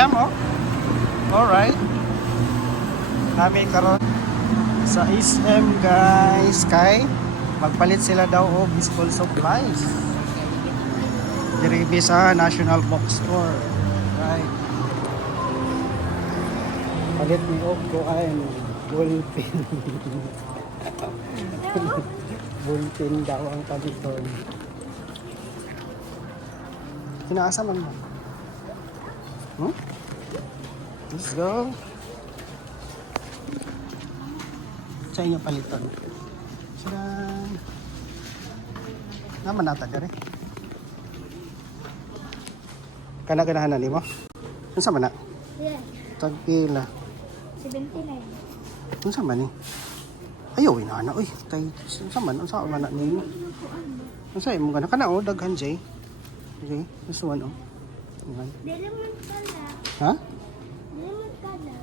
Yam, oh. Alright. Kami karon sa SM guys. Kay magpalit sila daw og school supplies. Diribi sa National Bookstore. Right. Palit ni og kuan bullpen. Bullpen daw ang paliton. Kinaasa man mo? Hmm? Let's go. Sa inyo paliton. Sarang. Naman nata dere. Kana-kanahanan nimo? Unsa man na? Yeah. Tag pila. 79. Unsa man ni? Ayaw inana oy. Tay unsa man na nimo? Unsa imong kana oh daghan jay. Okay, this one oh. Okay. Dili man kala. Ha? Dili man kala.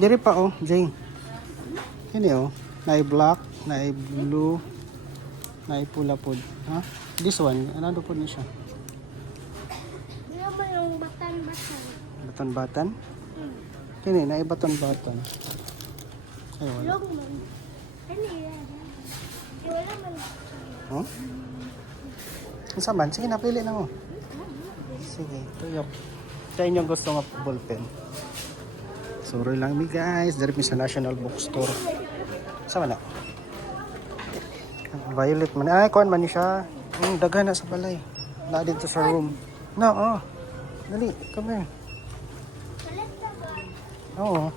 Diri pa oh, jay. Kini oh, naay black, naay blue, naay pula pod. Ha? This one, ano po ni siya? Dili man yung batan-batan. Batan-batan? Kini naay batan-batan. Ay wala. Long man. Ano yan? Wala man. Oh? Unsa man? Sige, napili na mo. Sige, tuyok. Sa inyong gusto nga ballpen. Sorry lang mi guys, dari mi sa National Bookstore. Sa man na? Violet man. Ay, kuan man ni siya. Daghan na sa balay. Na dito sa room. No, oh. Dali, come here. Kalit na ba? Oo.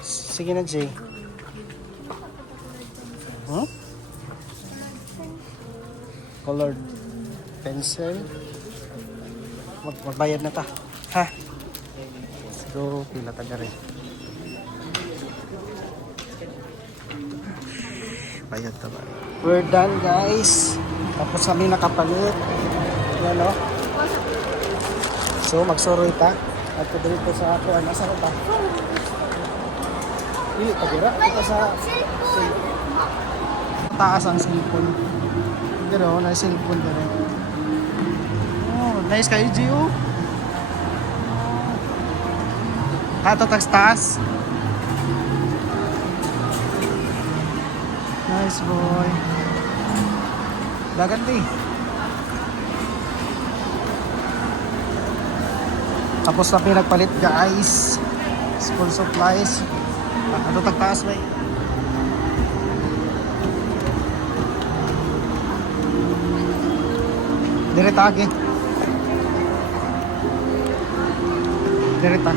Sige na, Jay. Huh? Colored pencil. Magbayad na ta. Ha? Let's go. Pila ta rin. Bayad ta ba? We're done guys. Tapos kami nakapalit. Yan o. So magsoroy ta. At dito sa ako. Nasa ba? Dili pa dira. Ito sa taas ang cellphone. Pero na cellphone na rin. Oh, nice kayo, Gio. Hato taas. Nice boy. Dagan di. Tapos na pinagpalit guys. School supplies. Ano tagtaas ba eh? Direta agi. Direta.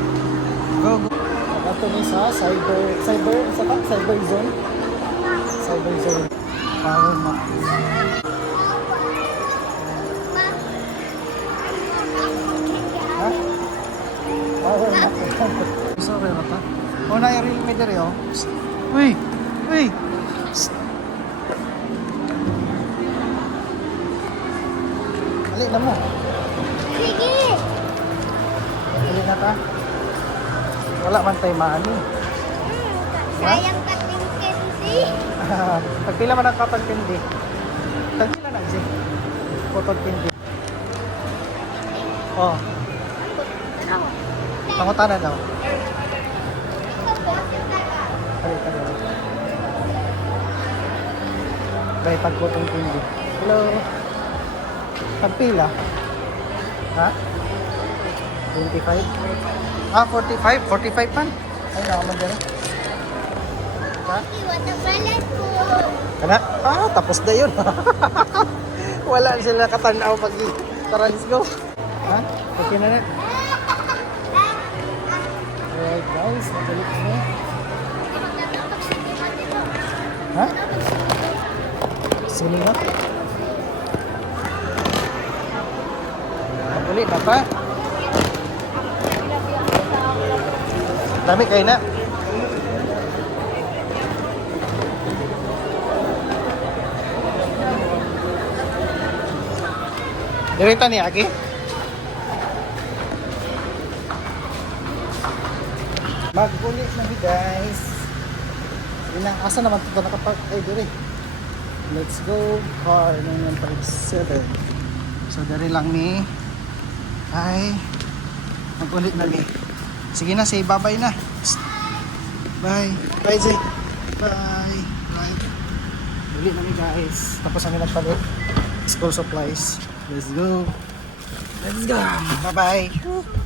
Go go. Ato ni sa cyber zone. Cyber zone. Power map. Ha? Power map. Sorry rata. O na i-reel me dere oh. Uy. Uy. Ali na mo. Sige! Ali na ta. Wala man tayo maano. Sayang kating candy. Pagpila man ang kapag pindi. Pagpila na Jay. Potod pindi. Oh, Ano? pangutan na daw. Ali. Dahil pagpotong pindi. Hello. Pagpila? Ha? 25? Ah, 45? 45 man? Ay, nakaman dyan. Ha? Iwatabalan ko. Kana? Ah, tapos na yun. Wala sila katanaw pag tara, let's go. Ha? Okay na na. Alright guys, nabalik na. Ha? Sino na? Ulit na pa. Dami kayo na. Direta ni Aki. Magbulit na guys. Asa naman ito nakapark? Ay, dire. Let's go. Car 9157. So, dari lang ni ay Mag-ulit na mi. Sige na, say bye-bye na. Psst. Bye. Bye, Zay. Bye. Bye. Ulit na mi guys. Tapos kami nagpalit. School supplies. Let's go. Let's go. Bye-bye.